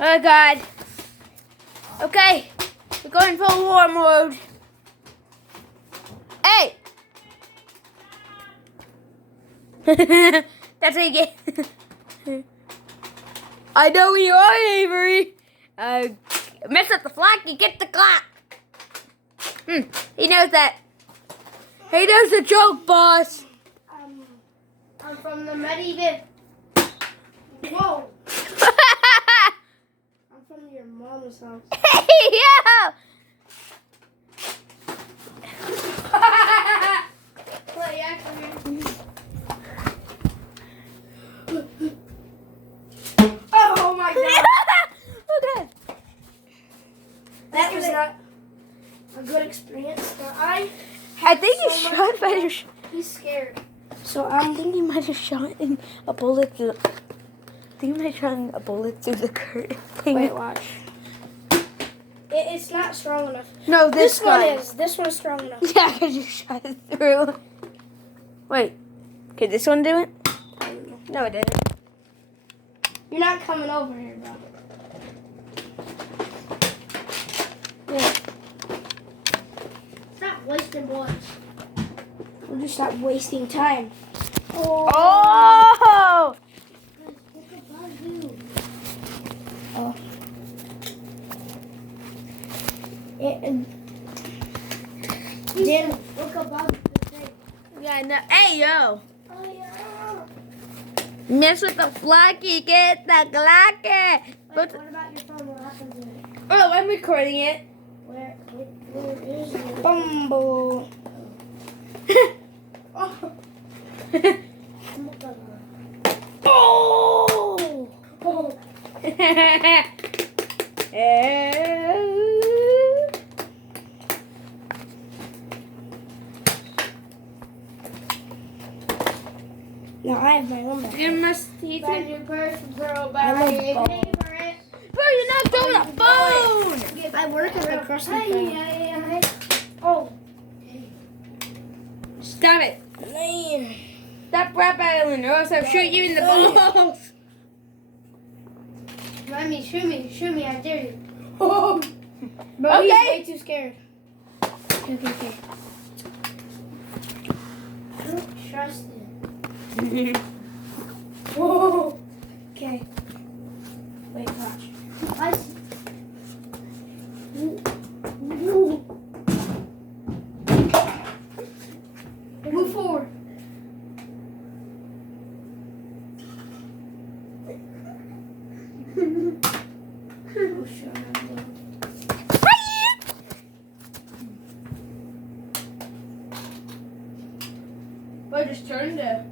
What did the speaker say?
Oh God. Okay, we're going full war mode. Hey! That's what you get. I know who you are, Avery. Mess up the flag, you get the clock. He knows that. He knows the joke, boss. I'm from the medieval. Whoa. I'm from your mom's house. Hey, yo! Play accident. Oh my God. Okay. That was not a good experience. I think so you much shot better. He's scared. So I think you might have shot a bullet through. I think you might have shot a bullet through the curtain. Wait, watch. It's not strong enough. No, This one guy. is. This one's strong enough. Yeah, I just shot it through. Wait, could this one do it? No, it didn't. You're not coming over here, bro. Yeah. Stop wasting bullets. We'll just stop wasting time. Oh! Oh. Jim, look above the thing. Yeah, no. Hey, yo! Oh, yeah. Mess with the flocky, get the glocky. Wait, what about your phone? What happens to it? Oh, I'm recording it. Where is it? Bumble. Oh. Oh. Oh. Now I have my own back. You must teach Buy it. your purse, bro. I love Pay ball. for it. Bro, you're not throwing a phone! I work at the Krusty Krab. Oh. Stop it. Man. Stop rap battling or else I'll shoot you in the balls. Mommy, shoot me, I dare you. Oh. Bro, Okay. he's way too scared. Okay. I don't trust him. Whoa. Okay. Wait, watch. Move forward. Oh, shut up. Bro, just turn to.